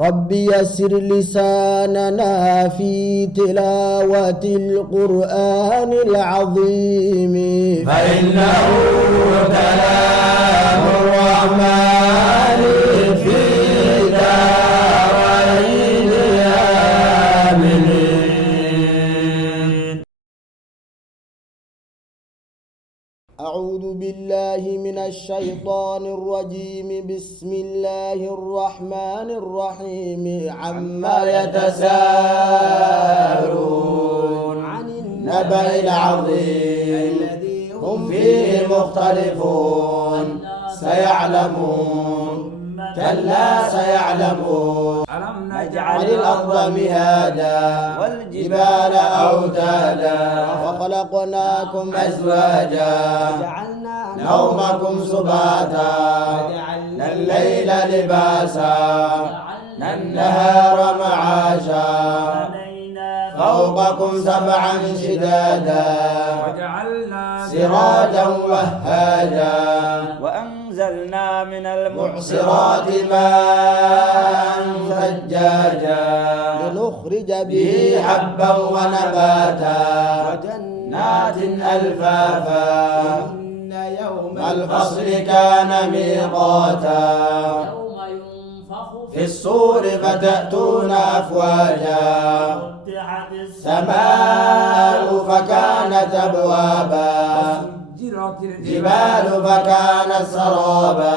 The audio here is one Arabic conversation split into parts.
رب يسر لساننا في تلاوة القرآن العظيم فإنه كلام الرحمن في دارين آمنين. أعوذ بالله من الشيطان الرجيم. بسم الله الرحمن الرحيم. عما يتساءلون عن النبأ العظيم الذي هم فيه مختلفون. سيعلمون كلا سيعلمون. ألم نجعل الأرض مهادا والجبال أوتادا وخلقناكم أزواجا وجعلنا نومكم سباتا وجعلنا الليل لباسا وجعلنا النهار معاشا فوقكم سبعا شدادا وجعلنا سراجا وهاجا وأنزلنا من معصرات ماء ثجاجا لنخرج به حبا ونباتا وجنات ألفافا إن يوم الفصل كان ميقاتا يوم ينفخ في الصور فتأتون أفواجا فتحت السماء فكانت أبوابا جبال فكانت سرابا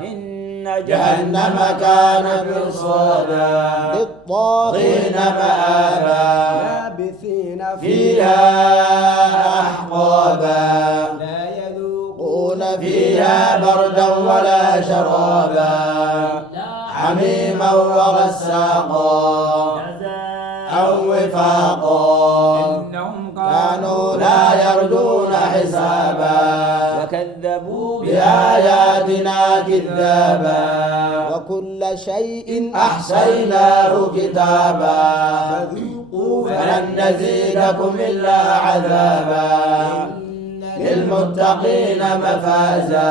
إن جهنم كانت مرصادا للطاغين مآبا لابثين فيها أحقابا لا يذوقون فيها بردا ولا شرابا حميما وغساقا أو وفاقا إنهم كانوا لا يرجون حسابا وكذبوا بآياتنا كذابا وكل شيء أحصيناه كتابا فذوقوا فلن نزيدكم إلا عذابا للمتقين مفازا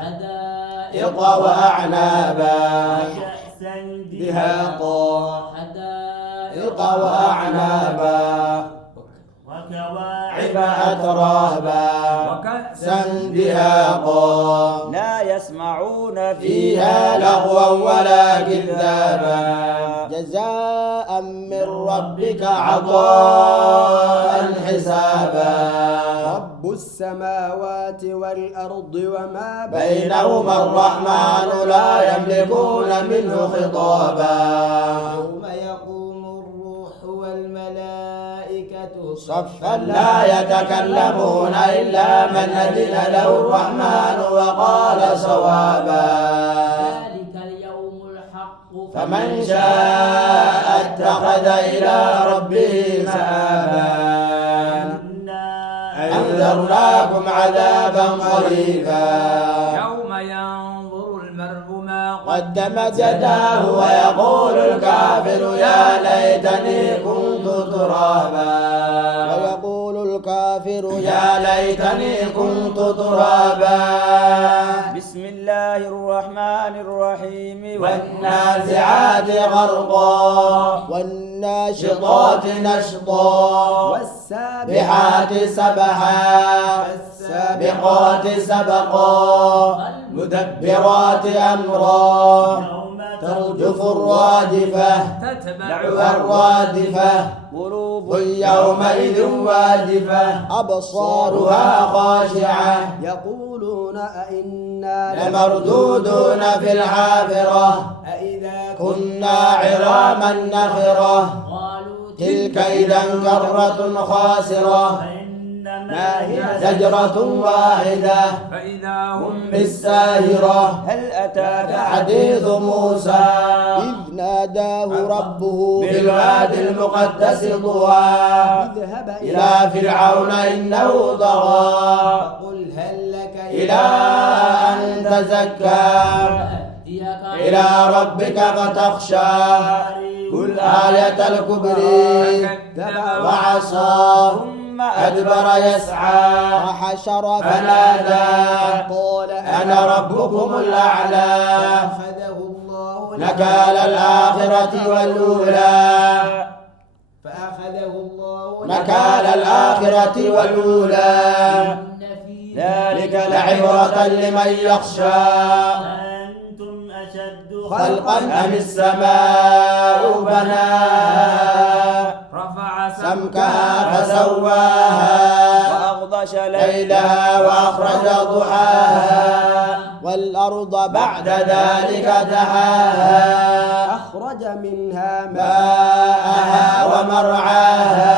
حدائق وأعنابا دهاقا حدائق وأعنابا وكواعب أترابا وكأسا دهاقا لا يسمعون فيها لغوا ولا كذابا جزاء من ربك عطاء حسابا رب السماوات والأرض وما بينهما الرحمن لا يملكون منه خطابا يوم يقوم الروح والملائكة صفا لا يتكلمون إلا من أذن له الرحمن وقال صوابا ذلك اليوم الحق فمن شاء اتخذ إلى ربه مآبا أنذرناكم عذابا قريبا يوم ينظر المرء ما قدمت يداه ويقول الكافر يا ليتني كنت ترابا ويقول الكافر يا ليتني كنت ترابا بسم الله الرحمن الرحيم والنازعات غرقا والناشطات نشطا والسابحات سبحا فالسابقات سبقا مدبرات أمرا ترجف الرادفة تتبع الرادفة قلوب يومئذ واجفة أبصارها خاشعة يقولون أئنا لمردودون في الحافرة أئذا كنا عظاما نخرة قالوا تلك إذا كرة خاسرة ما هي زجرة واحدة فإذا هم بالساهرة هل أتاك حديث موسى إذ ناداه ربه بالوادي المقدس طوى اذهب إلى فرعون إنه طغى فقل هل لك إلى أن تزكى إلى ربك فتخشى قل آية الكبرى وعصى ثم أدبر يسعى وحشر فنادى قال أنا ربكم الأعلى أخذه الله نكال الآخرة والأولى فأخذه الله نكال الآخرة والأولى إن في ذلك لعبرة لمن يخشى أنتم أشد خلقا أم السماء بناها رفع سمكها فسواها وأغطش ليلها وأخرج ضحاها والأرض بعد ذلك دحاها أخرج منها ماءها ومرعاها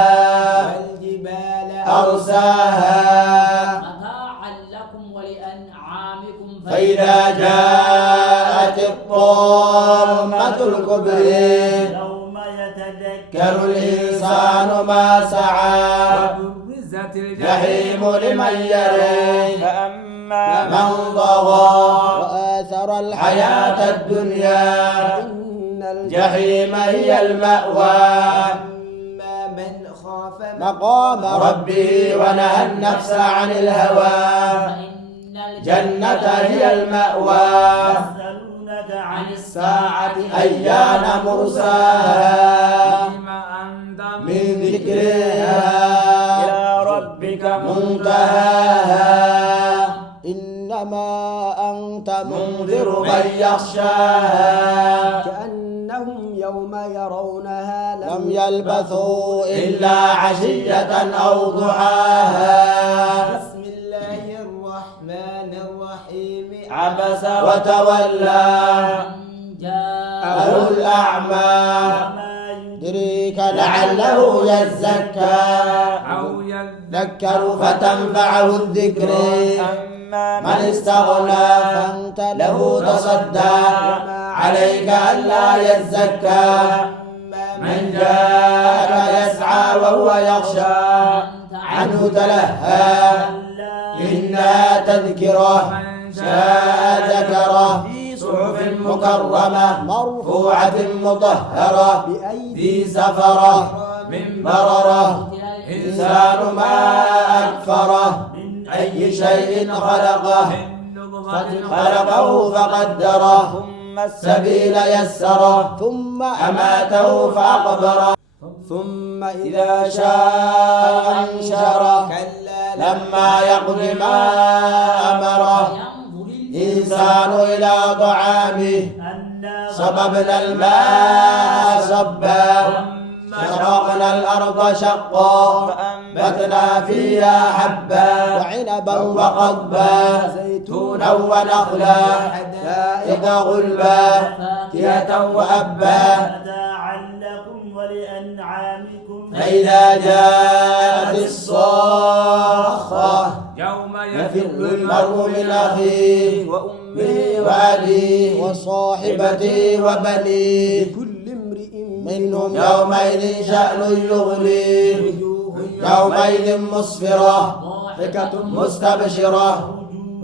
والجبال أرساها متاعا لكم ولأنعامكم فإذا جاءت الطامة الكبرى يوم يتذكر يذكر الإنسان ما سعى وبرزت الجحيم جحيم لمن يريه فأما من طغى وآثر الحياة الدنيا إن جحيم هي المأوى أما من خاف مقام ربه ونهى النفس عن الهوى فإن جنة هي المأوى يسألونك عن الساعة أيان مرساها فيما أنت من ذكرها إلى ربك منتهاها إنما أنت منذر من يخشاها كأنهم يوم يرونها لم يلبثوا إلا عشية أو ضحاها بسم الله الرحمن الرحيم عبس وتولى أن جاء أهل الأعمى وما يدريك لعله يزكى أو يذكر ذكر فتنفعه الذكر أما من استغنى فأنت له تصدى عليك ألا يزكى من جاءك يسعى وهو يخشى عنه تلهى إنها تذكرة من شاء ذكره في صحف مكرمة مرفوعة مطهرة بأيدي في سفرة من بررة إنسان ما أكفره من أي شيء خلقه من نطفة خلقه فقدره ثم السبيل سبيل يسره ثم أماته فأقبره ثم إذا شاء أنشره كلا لما يقض ما أمره ينظر الإنسان إلى طعامه أنا صببنا الماء صبا شققنا الأرض شقا فأنبتنا فيها حبا وعنبا وقضبا زيتونا ونخلا حدائق غلبا فاكهة وأبا متاعا لكم ولأنعامكم فإذا جاءت الصاخة يوم يفر يفر المرء من أخيه وأمه وأبيه وصاحبته وبنيه كل امرئ منهم يومئذ شأن يغنيه يومئذ مسفرة ضاحكة مستبشرة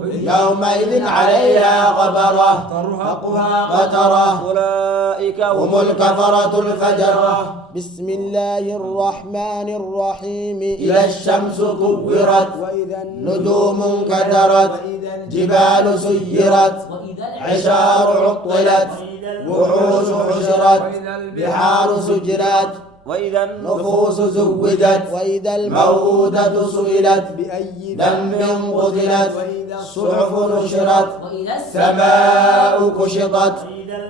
يومئذ عليها غبرة ترهقها قترة أولئك هم الكفرة الفجرة بسم الله الرحمن الرحيم إذا الشمس كورت وإذا نجوم كدرت وإذا جبال سيرت وإذا عشار عطلت وحوش حشرت وإذا بحار سجرت وإذا نفوس زوجت وإذا الموءودة سئلت بأي ذنب قتلت وإذا الصحف نشرت وإذا السماء كشطت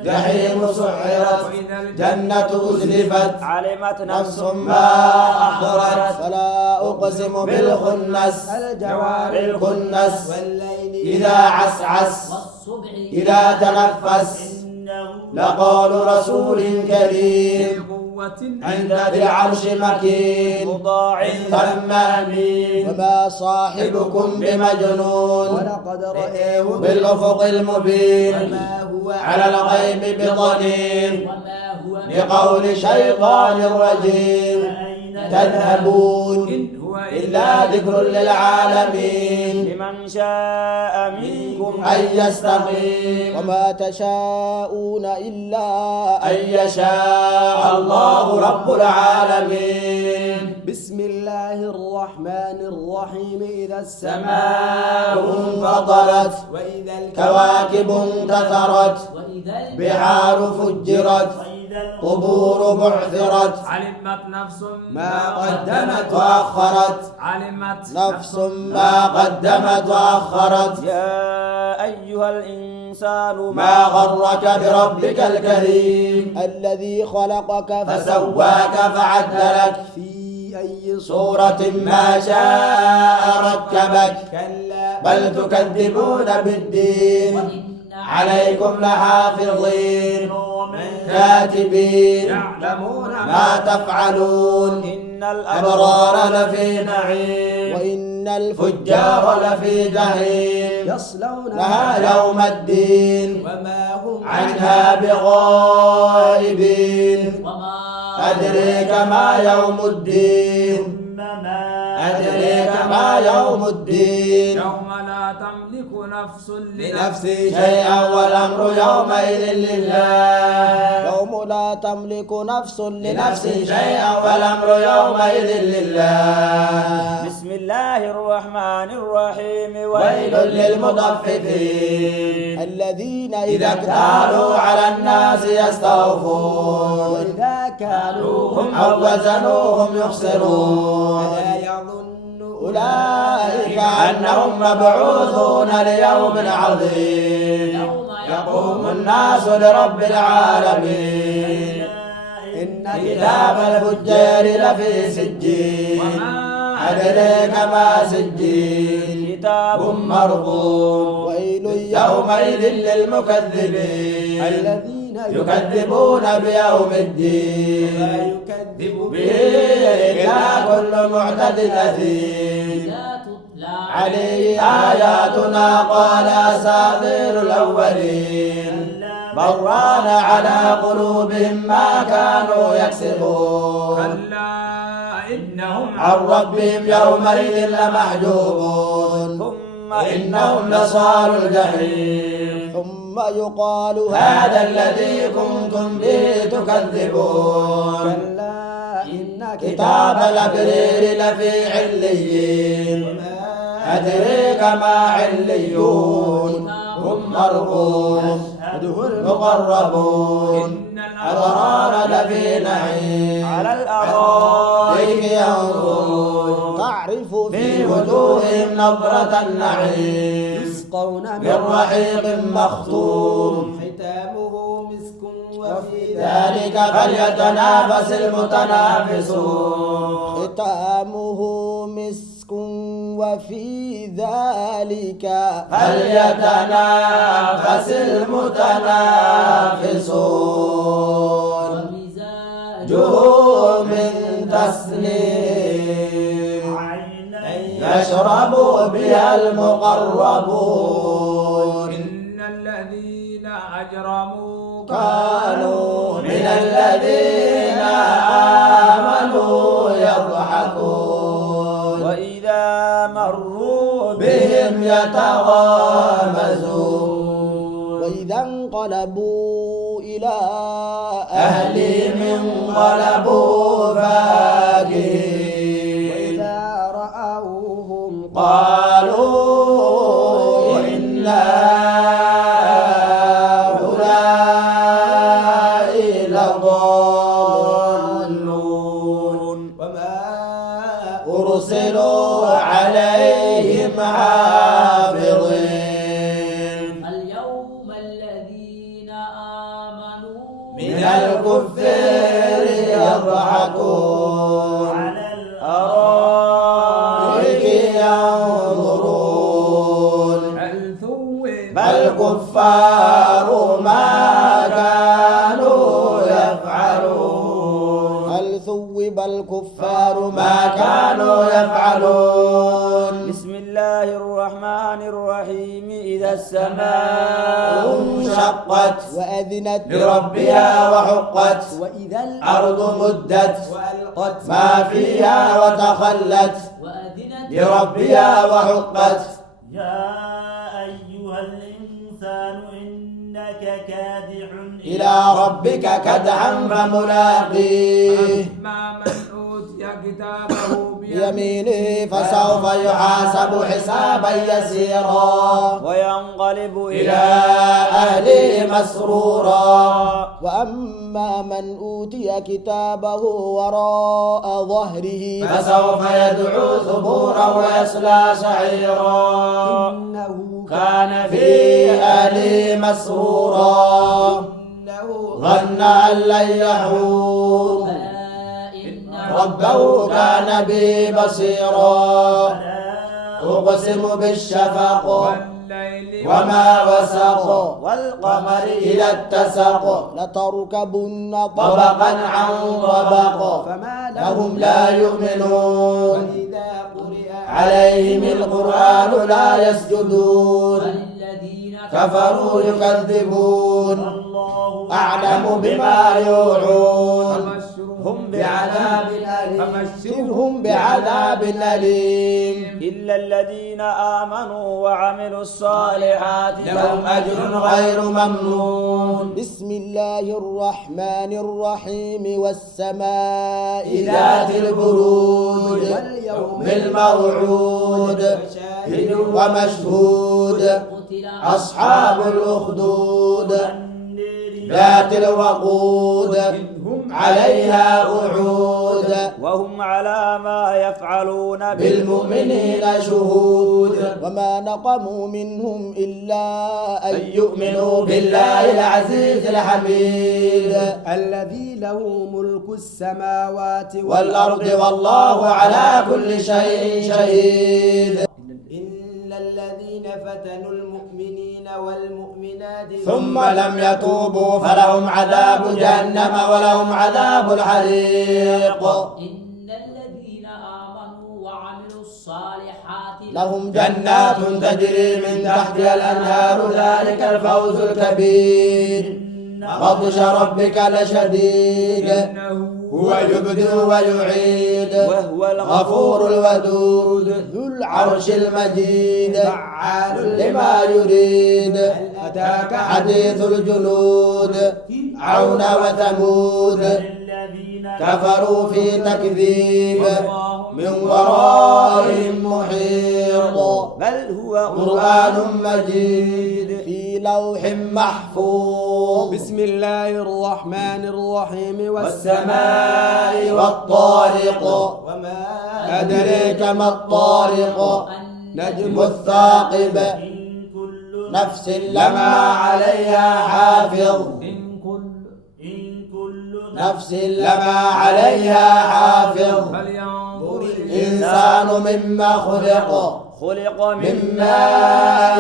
جحيم سعرت وإذا جنة أزلفت علمت نفس نفس ما أحضرت فلا أقسم بالخنس الجوار الكنس والليل إذا عسعس والصبح إذا تنفس إنه لقول رسول كريم قوة عند ذي العرش مكين مطاع ثم أمين وما صاحبكم بمجنون ولقد رآه بالأفق المبين وما هو على الغيب بضنين وما هو بقول شيطان رجيم أين تذهبون إن هو إلا ذكر للعالمين لمن شاء منكم أن يستقيم وما تشاءون إلا أن يشاء الله رب العالمين بسم الله الرحمن الرحيم إذا السماء انفطرت وإذا كواكب انتثرت وإذا وإذا بحار فجرت قبور بعثرت علمت نفس ما قدمت وأخرت علمت نفس ما قدمت وأخرت يا أيها الإنسان ما غرك بربك الكريم الذي خلقك فسواك فعدلك في أي صورة ما شاء ركبك كلا بل تكذبون بالدين وإن عليكم لحافظين كاتبين يعلمون ما تفعلون إن الأبرار أبرار لفي نعيم وإن فجار لفي جحيم يصلونها لها يوم الدين وما هم عنها بغائبين وما أدريك ما يوم الدين أدريك ما يوم الدين يوم لا تملك نفس لنفس شيئا والأمر يومئذ لله يوم لا تملك نفس لنفس شيئا والأمر يومئذ لله بسم الله الرحمن الرحيم ويل للمطففين الذين إذا اكتالوا على الناس يستوفون وإذا كالوهم أو وزنوهم يخسرون ألا يظن أولئك أنهم مبعوثون ليوم عظيم يقوم الناس لرب العالمين إن كتاب الفجار لفي سجين أدريك ما سجين كتاب مرقوم ويل يومئذ للمكذبين الذين يكذبون بيوم الدين يكذب به إلا كل معتد أثيم إذا تتلى عليه آياتنا قال أساطير الأولين بران على قلوبهم ما كانوا يكسبون كلا إنهم عن ربهم يومئذ لمحجوبون ثم إنهم لصالوا الجحيم ثم يقال هذا الذي كنتم به تكذبون كلا إن كتاب الأبرير لفي عليين أدريك ما عليون هم مرقوم مقربون إن أبرار لفي نعيم على الأرائك ينظرون تعرف في وجوههم نظرة النعيم يسقون من رحيق مختوم ختامه مسك وفي ذلك فليتنافس المتنافسون ختامه مسك وفي ذلك فليتنافس المتنافسون ومزاجه من تسنيم يشرب بها المقربون إن الذين أجرموا كانوا من الذين آمنوا يضحكون وإذا مروا بهم يتغامزون وإذا انقلبوا إلى أهلهم انقلبوا فاكهين وإذا رأوهم قالوا إن هؤلاء لضالون وما أرسلوا عليهم حافظين اليوم الذين آمنوا من الكفار يضحكون على الأرائك ينظرون هل ثوب بل كفار ما كانوا يفعلون هل ثوب الكفار ما كانوا يفعلون بسم الله الرحمن الرحيم إذا السماء انشقت وأذنت لربها وحقت وإذا أرض مدت وألقت ما فيها وتخلت وأذنت لربها وحقت يا أيها الإنسان إنك كادح إلى ربك كدحا فملاقيه أما من أوتي كتابه بيمينه فسوف يحاسب حسابا يسيرا وينقلب إلى أهله مسرورا. وأما من أوتي كتابه وراء ظهره فسوف يدعو ثبورا ويصلى سعيرا إنه كان في أهله مسرورا ظن أن لن يحور إن ربه كان به بصيرا. أقسم بالشفق والليل وما وسق والقمر إذا اتسق لتركبن طبقا عن طبق فما فهم لا يؤمنون إذا قرئ عليهم القرآن لا يسجدون الذين كفروا يكذبون والله أعلم بما يوعون فبشرهم بعذاب فبشرهم بعذاب أليم إلا الذين آمنوا وعملوا الصالحات لهم أجر غير ممنون. بسم الله الرحمن الرحيم والسماء ذات البروج واليوم بالموعود ومشهود قتل أصحاب الأخدود النير ذات الوقود عليها قعود وهم على ما يفعلون بالمؤمنين شهود. وما نقموا منهم إلا أن يؤمنوا بالله العزيز الحميد الذي له ملك السماوات والأرض والله على كل شيء شهيد. إن الذين فتنوا المؤمنين والمؤمنات ثم لم يتوبوا فلهم عذاب جهنم ولهم عذاب الحريق. إن الذين آمنوا وعملوا الصالحات لهم جنات تجري من تحتها الأنهار ذلك الفوز الكبير. بطش ربك لشديد هو يبدئ ويعيد وهو غفور الودود ذو العرش المجيد فعال لما يريد. أتاك حديث الجنود عون وثمود الذين كفروا في تكذيب من ورائهم محيط. بل هو قرآن مجيد في لوح محفوظ. بسم الله الرحمن الرحيم والسماء والطارق وما أدريك ما الطارق نجم الثاقب إن كل نفس لما عليها حافظ إن كل إن كل نفس لما عليها حافظ. فلينظر الإنسان مما خلق خلق من ماء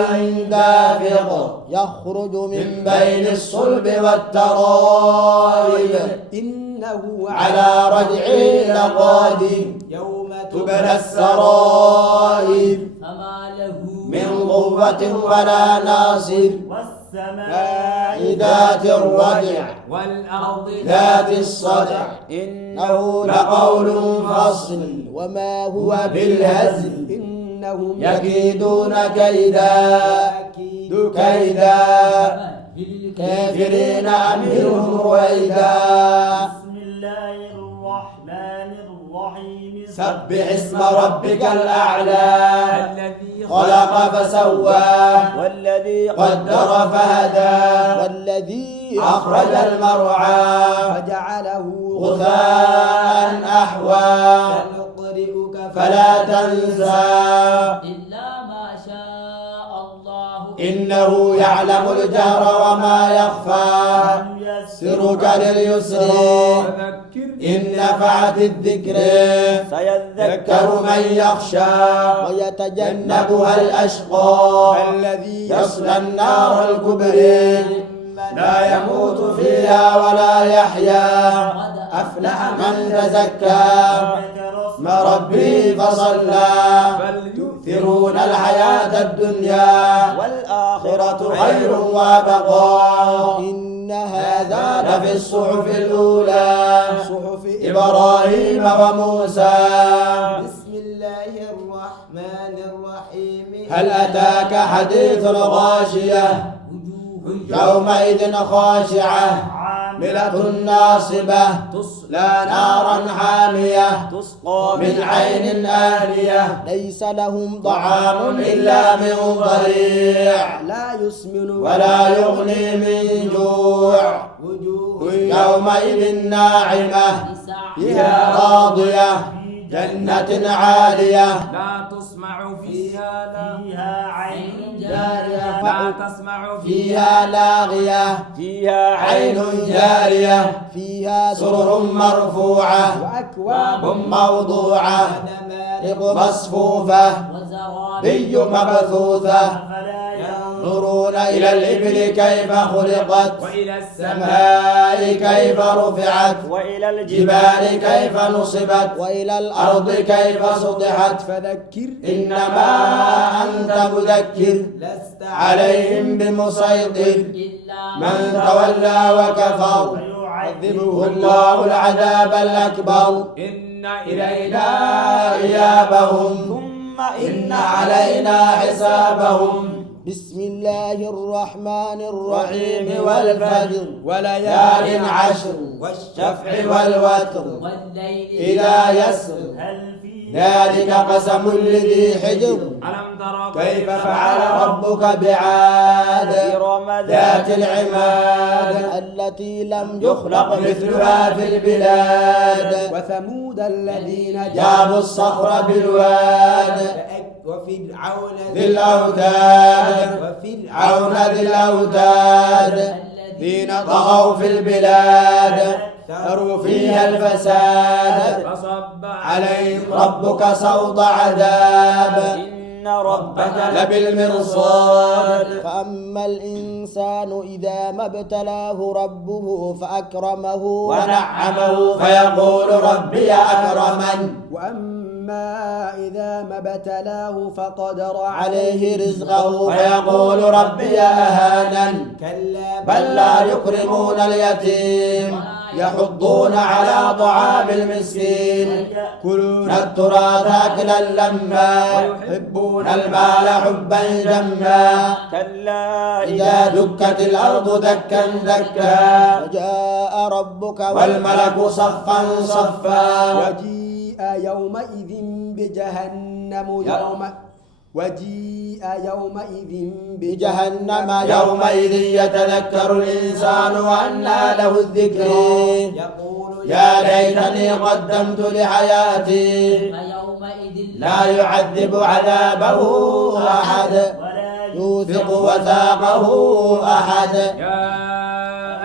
دافق يخرج من بين الصلب والترائب إنه على رجعه لقادر يوم تبلى السرائر فما له من قوة ولا ناصر. والسماء ذات الرجع والأرض ذات الصدع إنه إنه لقول فصل وما هو بالهزل. إنهم يكيدون كيدا كيدا كافرين أمهلهم رويدا. بسم الله الرحمن الرحيم سبح اسم ربك الأعلى الذي خلق فسوى والذي قدر فهدى والذي أخرج المرعى فجعله غثاء أحوى سنقرئك فلا تنسى إلا ما شاء الله إنه يعلم الجهر وما يخفى. سرك لليسر فذكر إن نفعت الذكر سيذكر ذكر من يخشى ويتجنبها الأشقى الذي يصلى النار الكبرى لا يموت فيها ولا يحيا. أفلح من تزكى اسم ربي فصلى بل يؤثرون الحياة الدنيا والآخرة خير وابقى. إن هذا لفي الصحف الأولى صحف إبراهيم وموسى. بسم الله الرحمن الرحيم هل أتاك حديث الغاشية يومئذ خاشعة عاملة ناصبة لا نارا حامية تسقى من عين آنية ليس لهم طعام إلا من ضريع لا يسمن ولا يغني من جوع وجوه يومئذ ناعمة لسعيها راضية جنة عالية لا تسمع فيها فيها عين جارية لا تسمع فيها لاغية فيها عين جارية فيها سرر مرفوعة وأكواب موضوعة ونمارق مصفوفة وزرابي بي مبثوثة أفلا ينظرون إلى الإبل كيف خلقت وإلى السماء السماء كيف رفعت وإلى الجبال كيف نصبت وإلى الأرض الأرض كيف سطحت فذكر إنما أنت مذكر لست عليهم بمسيطر إلا من تولى وكفر ويعذبه الله العذاب الأكبر إن إلينا إيابهم ثم إن علينا حسابهم بسم الله الرحمن الرحيم الرحيم والفجر وليال عشر والشفع والوتر والليل إذا يسر هل في ذلك قسم لذي حجر ألم ترى كيف فعل ربك بعاد إرم ذات العماد التي لم يخلق مثلها في البلاد وثمود الذين جابوا الصخر بالواد وفرعون ذي الأوتاد وفرعون عون ذي الأوتاد الذين طغوا في البلاد ثروا فيها الفساد فصب عليهم ربك صوت عذاب إن ربك لبالمرصاد فأما الإنسان إذا ما ابتلاه ربه فأكرمه ونعمه فيقول ربي أكرمن وأما إذا ما ابتلاه فقدر عليه رزقه فيقول ربي أهانن كلا بل لا يكرمون اليتيم يحضون على طعام المسكين كلون التراث أكلا لما ويحبون المال حبا جما كلا إذا دكت الأرض دكا دكا وجاء ربك والملك صفا صفا وجيء يومئذ بجهنم وجيء يومئذ بجهنم يومئذ يتذكر الإنسان وأنى له الذكر يقول يا ليتني قدمت لحياتي فيومئذ لا يعذب عذابه أحد ولا يوثق وثاقه أحد يا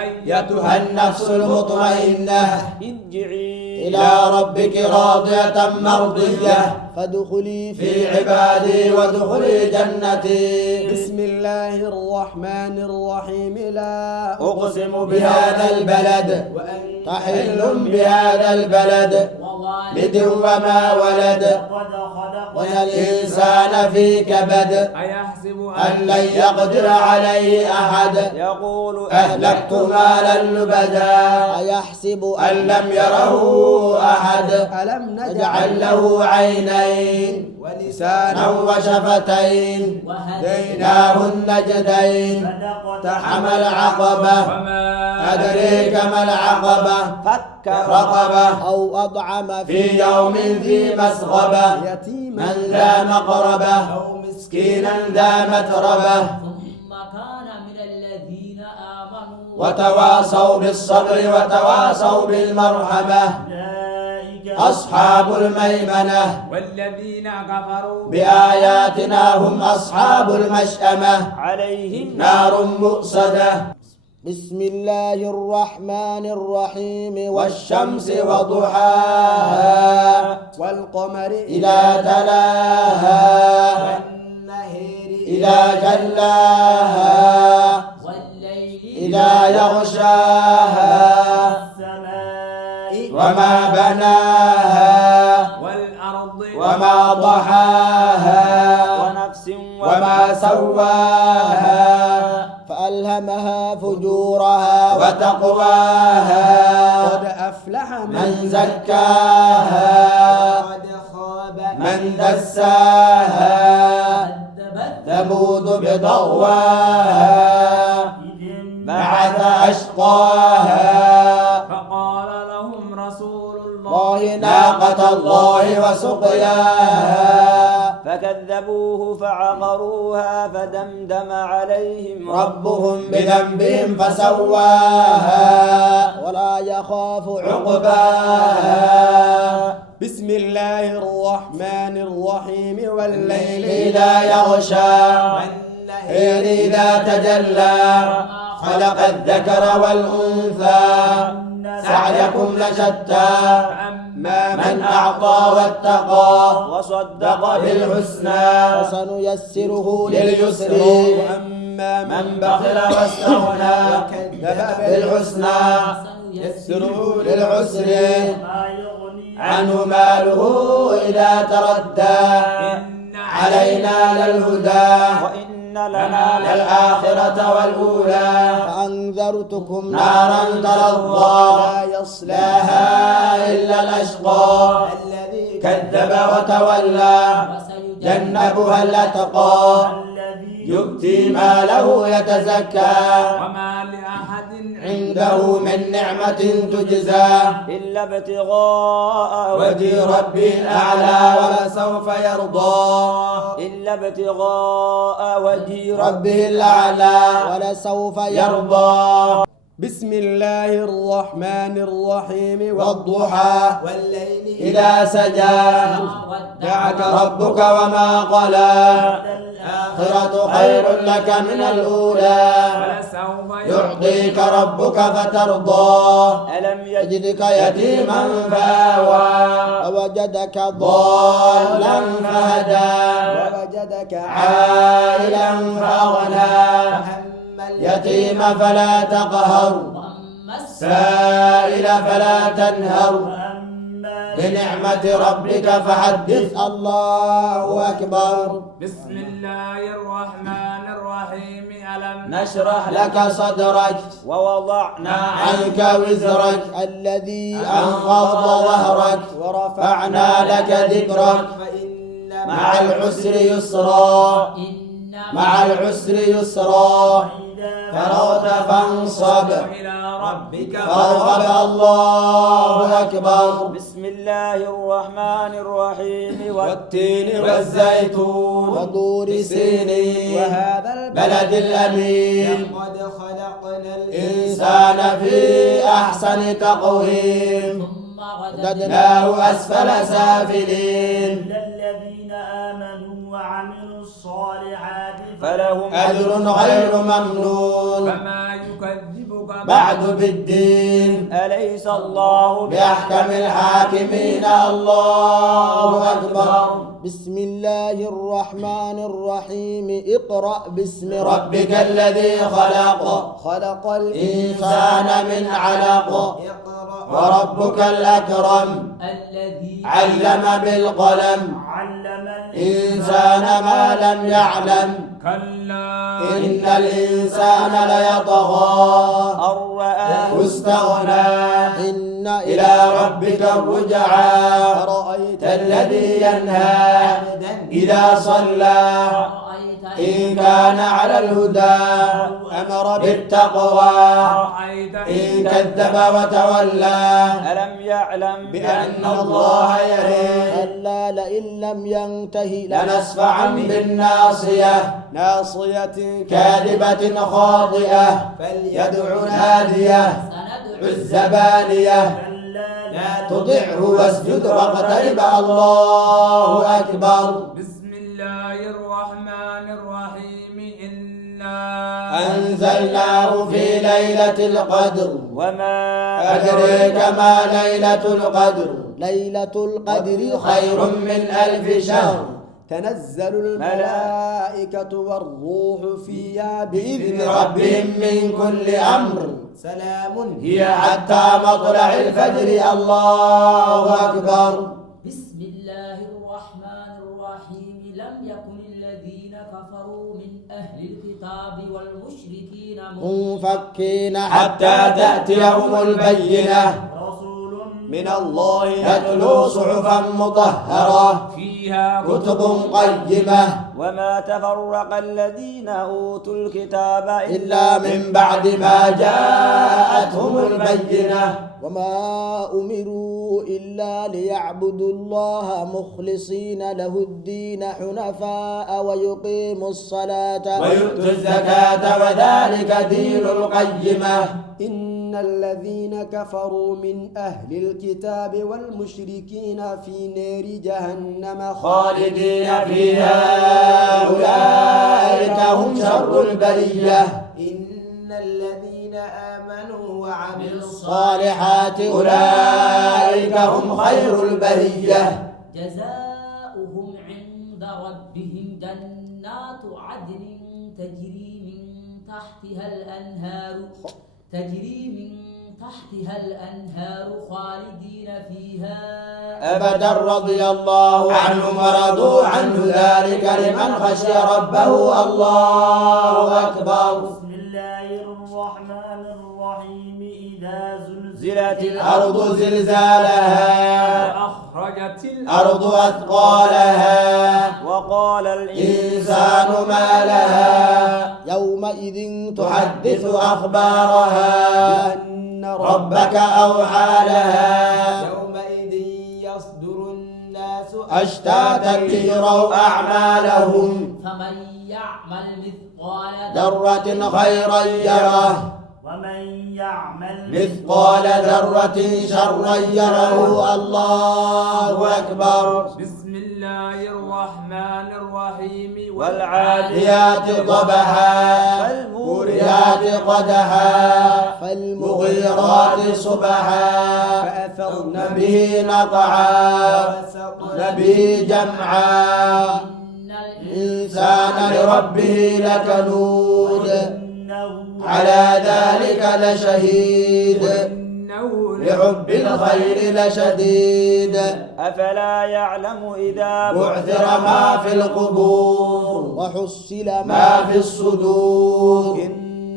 أيتها النفس المطمئنة ارجعي إلى ربك راضية مرضية فادخلي في عبادي وادخلي جنتي بسم الله الرحمن الرحيم لا أقسم بهذا البلد وأنت تحل بهذا البلد ووالد لد وما ولد قد خلقنا الإنسان في كبد أيحسب أن لن يقدر عليه أحد يقول أهلكت مالا لبدا أيحسب أن لم يره أحد ألم نجعل نجعل له عينين ولسانا وشفتين هديناه النجدين صدقت ما العقبة وما أدريك ما العقبة فك رقبة أو أطعم في يوم ذي مسغبة يتيما من ذا مقربة مسكينا ذا متربة ثم كان من الذين آمنوا وتواصوا بالصبر وتواصوا بالمرحمة أولئك أصحاب الميمنة والذين كفروا بآياتنا هم أصحاب المشأمة عليهم نار مؤصدة بسم الله الرحمن الرحيم والشمس وضحاها والقمر إذا تلاها والنهر إذا جلاها والليل إذا يغشاها السماء وما بناها والأرض وما ضحاها ونفس وما سواها فألهمها فجورها وتقواها قد أفلح من زكاها قد خاب من دساها كذبت ثمود بطغواها إذ بعث أشقاها رسول الله الله ناقة الله وسقياها فكذبوه فعقروها فدمدم عليهم ربهم بذنبهم فسواها ولا يخاف عقباها بسم الله الرحمن الرحيم والليل إذا يغشى والنهر إذا تجلى خلق الذكر والأنثى سعيكم لشتى ما من أعطى واتقى وصدق بالحسنى فسنيسره لليسر وأما من بخل واستغنى بالحسنى يسره للعسر ما يغني عنه ماله إذا تردى إن علينا للهدى وإن لنا للآخرة والأولى فأنذرتكم نارا تلظى لا لا يصلاها إلا الأشقى الذي كذب وتولى جنبها الأتقى الذي يؤتي ماله يتزكى وما لأحد عنده من نعمة تجزى إلا ابتغاء وجه ربي الأعلى ولسوف يرضى إلا ابتغاء وجه ربه الأعلى ولسوف يرضى بسم الله الرحمن الرحيم والضحى والليل إذا سجى دعك ربك وما قلى الآخرة خير لك من الأولى ولسوف يعطيك ربك فترضى ألم يجد يجدك يتيما فآوى ووجدك ضالا فهدى ووجدك عائلا فأغنى يتيم فلا تقهر وأما سائل فلا تنهر وأما بنعمة ربك فحدث الله أكبر بسم الله الرحمن الرحيم ألم نشرح لك صدرك ووضعنا عنك وزرك الذي أنقض ظهرك ورفعنا لك ذكرك فإن مع العسر يسرا مع العسر يسرا فرغت فانصب إلى ربك فارغب الله أكبر بسم الله الرحمن الرحيم والتين والزيتون وطور سينين وهذا بلد الأمين قد خلقنا إنسان في أحسن تقويم ثم غدنا رددناه أسفل سافلين إلا الذين آمنوا وعملوا الصالحات فلهم أجر غير ممنون فما يكذبك بعد بالدين أليس الله بأحكم الحاكمين الله أكبر بسم الله الرحمن الرحيم اقرأ باسم ربك الذي خلق خلق إنسان من علق اقرأ وربك الأكرم الذي علم بالقلم علم إنسان ما لم يعلم كلا إن الإنسان ليطغى أن رآه استغنى إن إلى ربك الرجعى رأيت الذي ينهى إذا صلى رأيت إن كان على الهدى أمر بالتقوى رأيت إن كذب وتولى ألم يعلم بأن الله يرى ألا لئن لم ينتهي لنسفعا بالناصية ناصية كاذبة خاطئة يدعو نادية سندعو الزبانية كلا لا تطعه واسجد واقترب الله أكبر بسم الله الرحمن الرحيم إنا أنزلناه في ليلة القدر وما أدريك ما ليلة القدر ليلة القدر خير من 1000 شهر تنزل الملائكة والروح فيها بإذن بإذن ربهم من كل أمر سلام هي حتى مطلع الفجر الله أكبر بسم الله الرحمن الرحيم لم يكن الذين كفروا من أهل الكتاب والمشركين منفكين حتى تأتيهم البينة رسول من الله يتلو صحفا مطهرة فيها كتب قيمة وما تفرق الذين أوتوا الكتاب إلا من بعد ما جاءتهم البينة وما أمروا إلا ليعبدوا الله مخلصين له الدين حنفاء ويقيموا الصلاة ويؤتوا الزكاة وذلك دين القيمة إن الذين كفروا من أهل الكتاب والمشركين في نار جهنم خالدين فيها أولئك هم شر البرية إن الذين آمنوا وعملوا الصالحات أولئك هم خير البرية جزاؤهم عند ربهم جنات عدن تجري من تحتها الأنهار خالدين فيها أبدا رضي الله عنهم ورضوا عنه ذلك لمن خشي ربه الله أكبر بسم الله الرحمن الرحيم إذا زلزلت الأرض زلزالها وأخرجت الأرض أثقالها وقال إنسان ما لها يومئذ تحدث أخبارها بأن ربك أوحى لها يومئذ يصدر الناس أشتاتا ليروا أعمالهم فمن يعمل مثقال ذرة خيرا يره ومن يعمل مثقال ذرة شرا يره الله أكبر بسم الله الرحمن الرحيم والعاديات ضبحا فالموريات قدحا فالمغيرات صبحا فأثرن به نقعا به جمعا إن إنسان لربه لكنود إنه على ذلك لشهيد إنه لحب الخير لشديد أفلا يعلم إذا بعثر ما في القبور وحصل ما في الصدور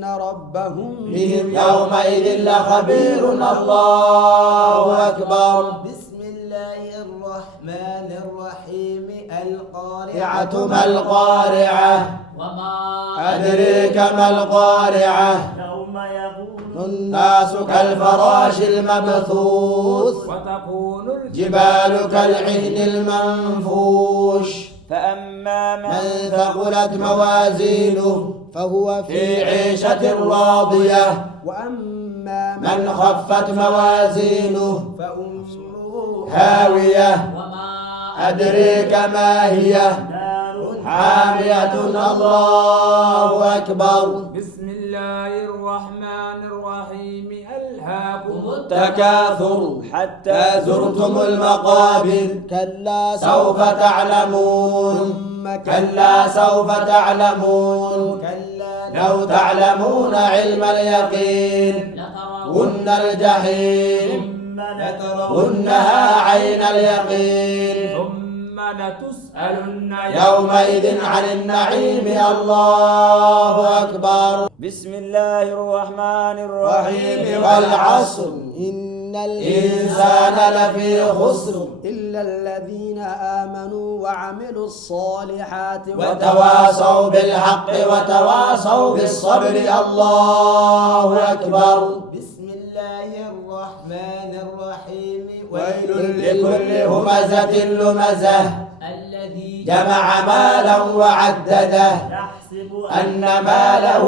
إن ربهم بهم يومئذ لخبير الله أكبر بسم الله الرحمن الرحيم القارعة ما القارعة وما أدريك ما القارعة يوم يكون الناس كالفراش المبثوث وتكون جبال كالعهن المنفوش فأما من من ثقلت موازينه فهو في عيشة راضية وأما من خفت موازينه فأمه هاوية وما أدريك ما هي نار حامية الله أكبر بسم الله الرحمن الرحيم ألهاكم تكاثر حتى زرتم المقابر كلا سوف تعلمون ثم كلا سوف تعلمون كلا لو تعلمون علم اليقين لترون هن الجحيم ثم هنها عين اليقين ثم لتسألن يومئذ عن النعيم الله أكبر بسم الله الرحمن الرحيم رحيم والعصر إن الإنسان لفي خسر إلا الذين آمنوا وعملوا الصالحات وتواصوا بالحق وتواصوا بالصبر الله أكبر بسم الله الرحمن الرحيم ويل لكل همزة لمزة الذي جمع مالا وعدده يحسب أن ماله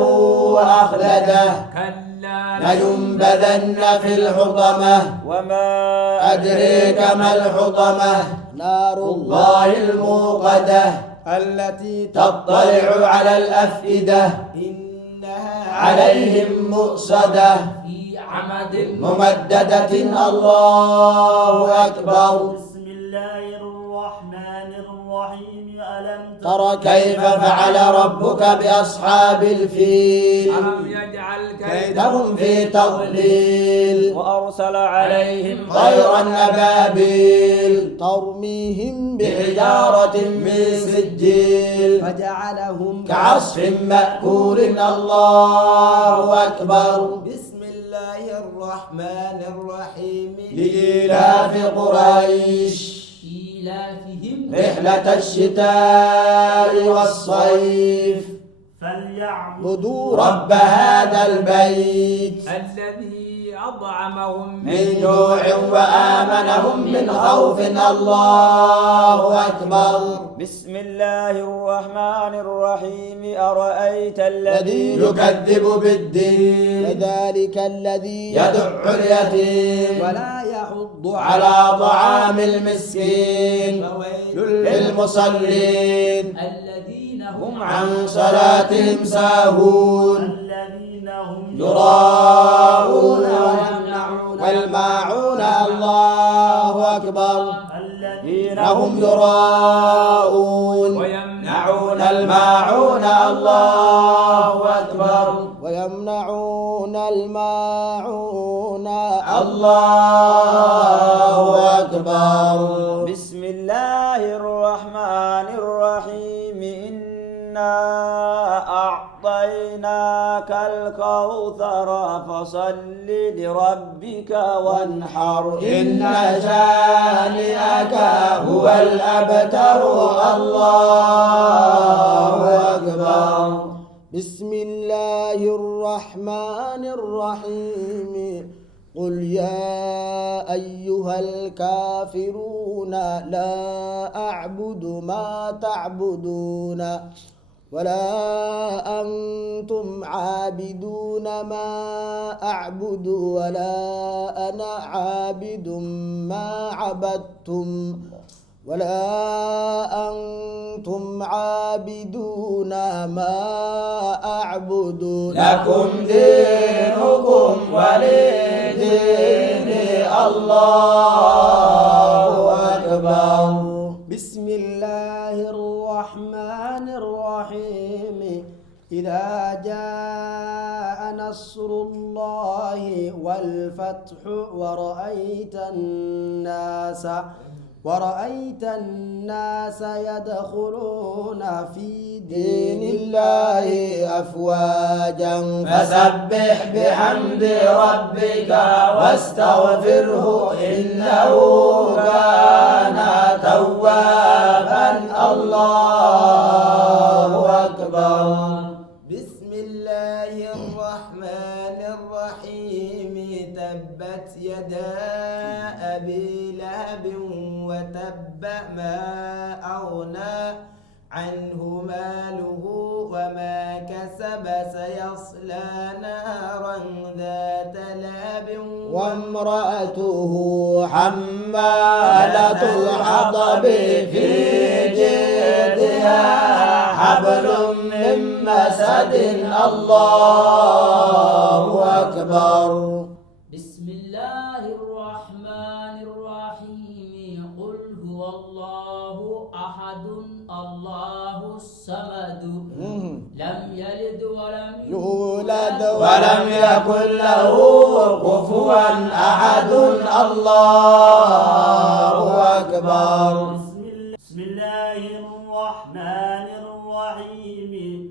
أخلده كلا لينبذن في الحطمة وما أدريك ما الحطمة نار الله الموقدة التي تطلع على الأفئدة إنها عليهم مؤصدة في عمد ممددة الله أكبر بسم الله الرحمن الرحيم ألم ترى كيف فعل ربك بأصحاب الفيل ألم يجعل كيدهم في تضليل وأرسل عليهم طيرا أبابيل ترميهم بحجارة من سجيل فجعلهم كعصف مأكول الله أكبر بسم الله الرحمن الرحمن الرحيم لإيلاف قريش إيلافهم رحلة الشتاء والصيف فليعبدوا رب هذا البيت الذي أطعمهم من جوع وآمنهم من خوف. الله أكبر. بسم الله الرحمن الرحيم أرأيت الذي يكذب بالدين فذلك الذي يدع اليتيم ولا يحض على طعام المسكين فويل للمصلين الذين هم عن صلاتهم ساهون الذين هم يراءون ويمنعون والماعون. الله أكبر. الذين هم يراءون ويمنعون الماعون. الله أكبر. ويمنعون الماعون. الله أكبر. بسم الله الرحمن الرحيم إنا أعطيناك الكوثر فصل لربك وانحر إن شانئك هو الأبتر. الله أكبر. بسم الله الرحمن الرحيم قل يا أيها الكافرون لا أعبد ما تعبدون ولا أنتم عابدون ما أعبد ولا أنا عابد ما عبدتم ولا أنتم عابدون ما أعبد لكم دينكم ولي دين. الله أكبر. بسم الله الرحمن الرحيم إذا جاء نصر الله والفتح ورأيت الناس يدخلون في دين الله أفواجا فسبح بحمد ربك واستغفره إنه كان توابا. الله أكبر. بسم الله الرحمن الرحيم تبت يدا أبي لهب وتب ما أغنى عنه ماله وما كسب سيصلى نارا ذات لهب وامرأته حمالة الحطب في جيدها حبل من مسد. الله أكبر. بسم الله الرحمن الرحيم قل هو الله أحد الله الصمد لم يلد ولم يولد ولم يكن له كفوا أحد. الله أكبر. بسم الله الرحمن الرحيم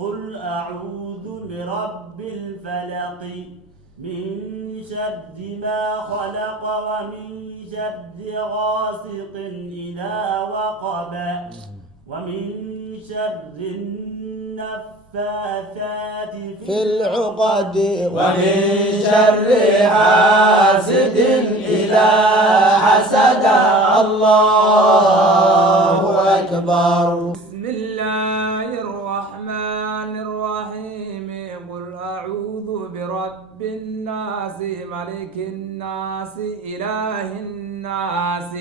قل أعوذ برب الفلق من شر ما خلق ومن شر غاسق إذا وقب ومن شر النفاثات في العقد ومن شر حاسد إذا حسد. الله أكبر. بسم الله الرحمن الرحيم قل أعوذ برب الناس ملك الناس إله الناس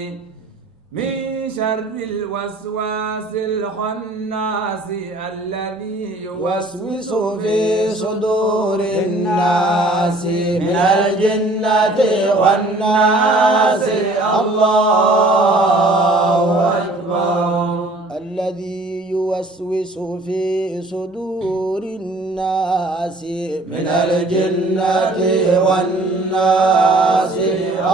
من شر الوسواس الخناس الذي يوسوس في صدور الناس من الجنة والناس. الله أكبر. الذي يوسوس في صدور الناس من الجنة والناس.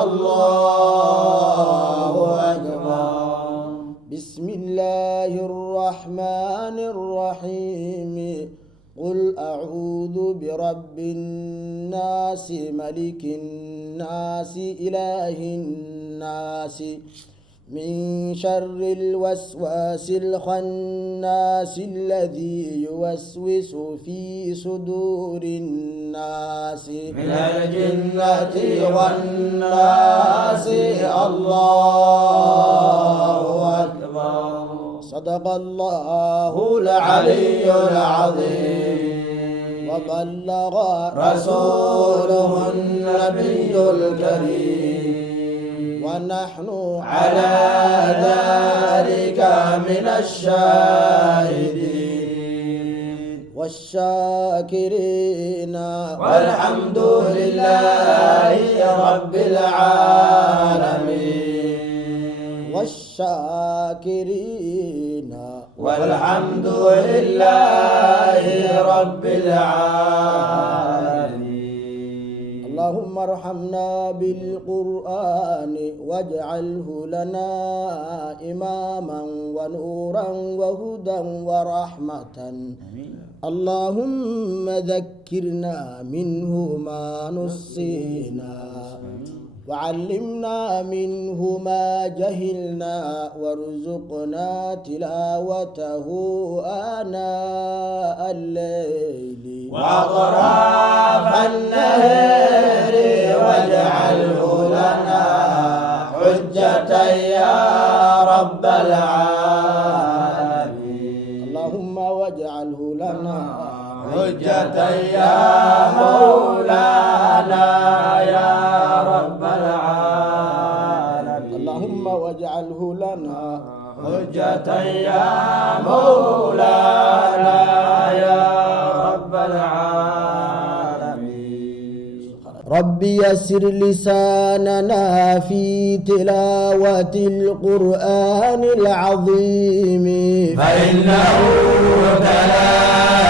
الله أكبر. بسم الله الرحمن الرحيم قل أعوذ أعوذ برب الناس ملك الناس إله الناس من شر الوسواس الخناس الذي يوسوس في صدور الناس من الجنة والناس. الله أكبر. صدق الله العلي العظيم وبلغ رسوله النبي الكريم ونحن على ذلك من الشاهدين والشاكرين والحمد لله رب العالمين. والشاكرين والحمد لله رب العالمين. اللهم ارحمنا بالقرآن واجعله لنا إماما ونورا وهدى ورحمة. اللهم ذكرنا منه ما نسينا وعلمنا منه ما جهلنا وارزقنا تلاوته آناء الليل وأطراف النهر واجعله لنا حجة يا رب العالمين. اللهم واجعله لنا حجة يا مولانا يا رب العالمين. اللهم واجعله لنا حجة يا مولانا يا رب العالمين. رب يسر لساننا في تلاوة القرآن العظيم فإنه كلام